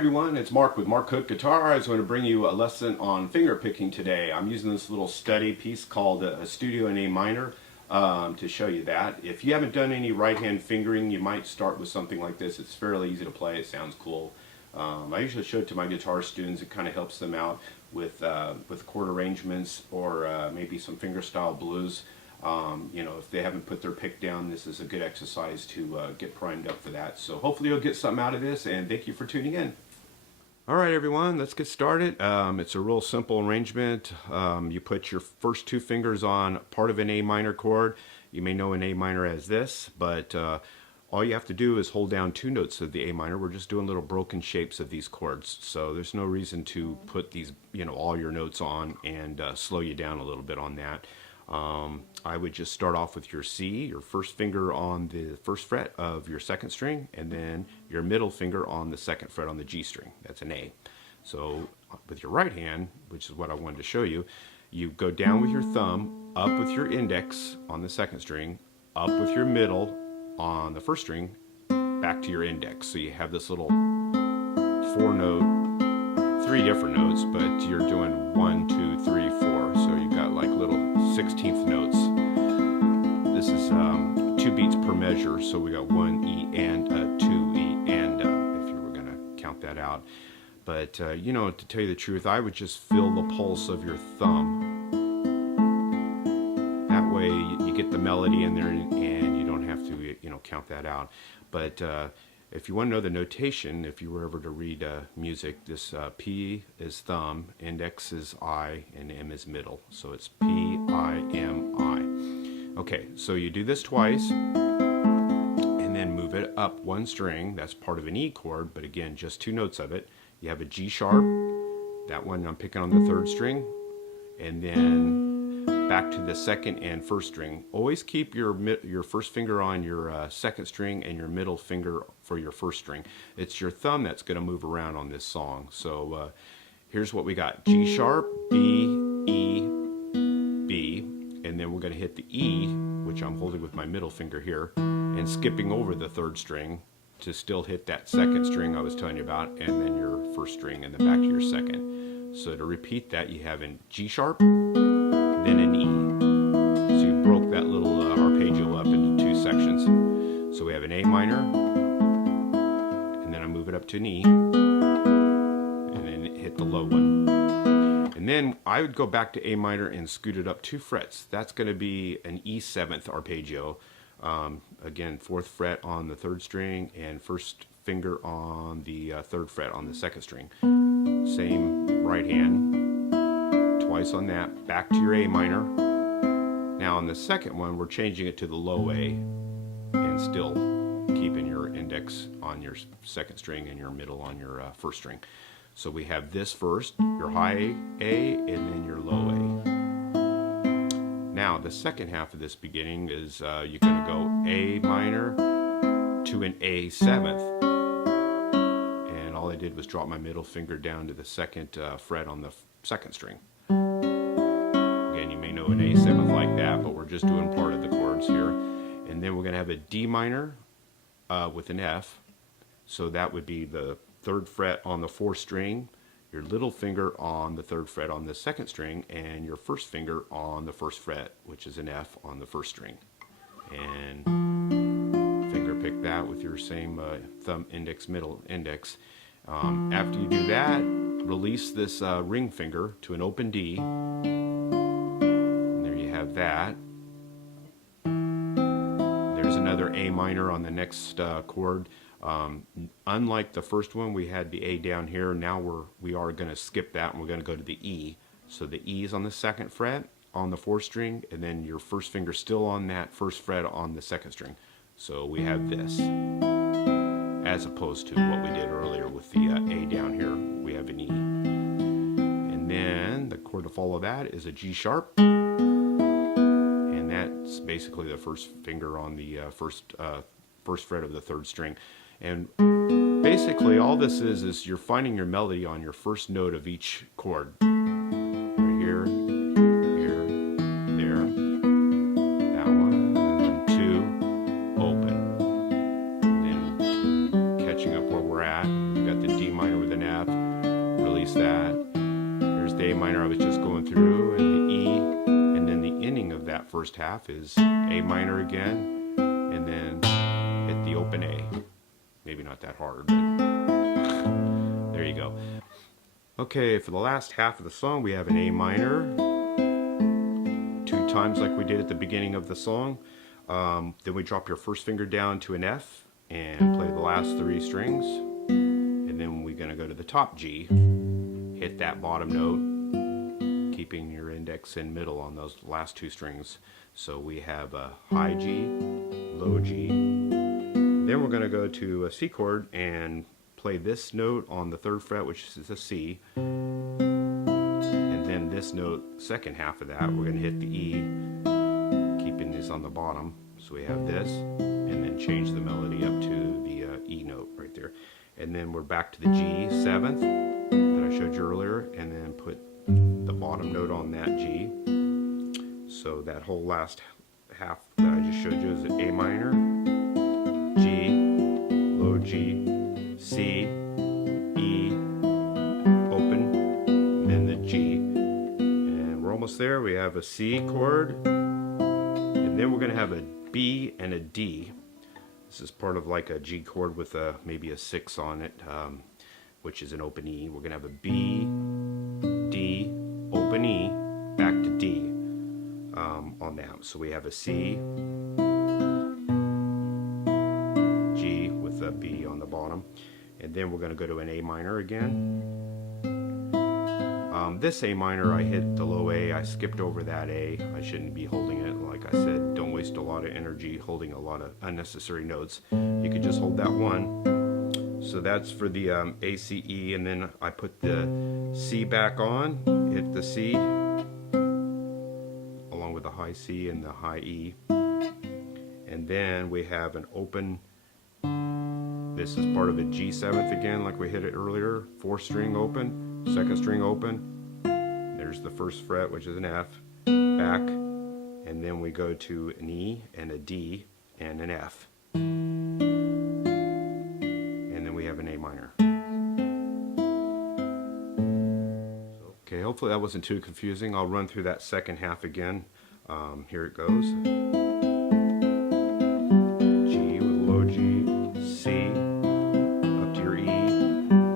everyone, it's Mark with Mark Cook Guitar. I was going to bring you a lesson on finger picking today. I'm using this little study piece called Estudio in A minor to show you that. If you haven't done any right hand fingering, you might start with something like this. It's fairly easy to play, it sounds cool. I usually show it to my guitar students. It kind of helps them out with chord arrangements or maybe some fingerstyle blues. If they haven't put their pick down, this is a good exercise to get primed up for that. So hopefully you'll get something out of this, and thank you for tuning in. All right, everyone, let's get started. It's a real simple arrangement. You put your first two fingers on part of an A minor chord. You may know an A minor as this, but all you have to do is hold down two notes of the A minor. We're just doing little broken shapes of these chords. So there's no reason to put these, all your notes on and slow you down a little bit on that. I would just start off with your C, your first finger on the first fret of your second string, and then your middle finger on the second fret on the G string. That's an A. So with your right hand, which is what I wanted to show you, you go down with your thumb, up with your index on the second string, up with your middle on the first string, back to your index. So you have this little four note, three different notes, but you're doing 1, 2, 3, 4. So you got like little 16th notes. This is 2 beats per measure, so we got 1 E and 2 E and if you were gonna count that out. But to tell you the truth, I would just feel the pulse of your thumb. That way you get the melody in there and you don't have to count that out. But if you want to know the notation, if you were ever to read music, this P is thumb, index is I, and M is middle. So it's P, I, M, I. Okay, so you do this twice, and then move it up one string. That's part of an E chord, but again, just two notes of it. You have a G sharp. That one I'm picking on the third string. And then back to the second and first string. Always keep your first finger on your second string and your middle finger for your first string. It's your thumb that's going to move around on this song. So here's what we got. G sharp, B, E, B, and then we're going to hit the E, which I'm holding with my middle finger here, and skipping over the third string to still hit that second string I was telling you about, and then your first string, and then back to your second. So to repeat that, you have in G sharp, then an E. So you broke that little arpeggio up into two sections. So we have an A minor, and then I move it up to an E, and then hit the low one. And then I would go back to A minor and scoot it up 2 frets. That's going to be an E7th arpeggio. Again, 4th fret on the third string and first finger on the 3rd fret on the second string. Same right hand, twice on that, back to your A minor. Now on the second one, we're changing it to the low A and still keeping your index on your second string and your middle on your first string. So we have this first, your high A, and then your low A. Now the second half of this beginning is you're going to go A minor to an A7th. And all I did was drop my middle finger down to the second fret on the second string. Again, you may know an A7th like that, but we're just doing part of the chords here. And then we're going to have a D minor with an F. So that would be the 3rd fret on the 4th string, your little finger on the 3rd fret on the second string, and your first finger on the 1st fret, which is an F on the 1st string. And finger pick that with your same thumb, index, middle, index. After you do that, release this ring finger to an open D. And there you have that. There's another A minor on the next chord. Unlike the first one, we had the A down here. Now we are going to skip that and we're going to go to the E. So the E is on the 2nd fret on the 4th string, and then your first finger still on that 1st fret on the 2nd string. So we have this, as opposed to what we did earlier with the A down here. We have an E. And then the chord to follow that is a G sharp. And that's basically the first finger on the first fret of the 3rd string. And basically all this is you're finding your melody on your first note of each chord. Right here, here, there, that one, and then 2, open. And then catching up where we're at, we've got the D minor with an the A minor I was just going through, and the E, and then the ending of that first half is A minor again, and then hit the open A. Maybe not that hard, but there you go. Okay, for the last half of the song, we have an A minor, 2 times like we did at the beginning of the song. Then we drop your first finger down to an F and play the last 3 strings. And then we're going to go to the top G, hit that bottom note, keeping your index in middle on those last 2 strings. So we have a high G, low G. Then we're going to go to a C chord and play this note on the 3rd fret, which is a C. And then this note, second half of that, we're going to hit the E, keeping this on the bottom. So we have this, and then change the melody up to the E note right there. And then we're back to the G 7th that I showed you earlier, and then put the bottom note on that G. So that whole last half that I just showed you is an A minor, G, low G, C, E, open, and then the G. And we're almost there. We have a C chord, and then we're going to have a B and a D. This is part of like a G chord with maybe a 6 on it, which is an open E. We're going to have a B, D, open E, back to D on that. So we have a C, G with a B on the bottom. And then we're going to go to an A minor again. This A minor, I hit the low A. I skipped over that A. I shouldn't be holding it. Like I said, don't waste a lot of energy holding a lot of unnecessary notes. You could just hold that one. So that's for the A, C, E, and then I put the C back on, hit the C, along with the high C and the high E. And then we have an open. This is part of a G7th again, like we hit it earlier. 4th string open, 2nd string open. There's the 1st fret, which is an F, back, and then we go to an E and a D and an F. And then we have an A minor. Okay, hopefully that wasn't too confusing. I'll run through that second half again. Here it goes. G with low G, C, up to your E,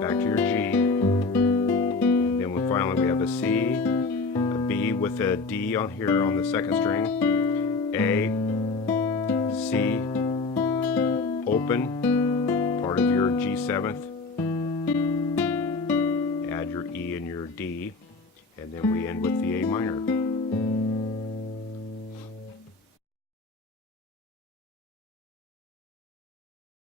back to your G, and then finally we have a C, a B with a D on here on the 2nd string, A, C, open, part of your G7th, add your E and your D, and then we end with the A minor.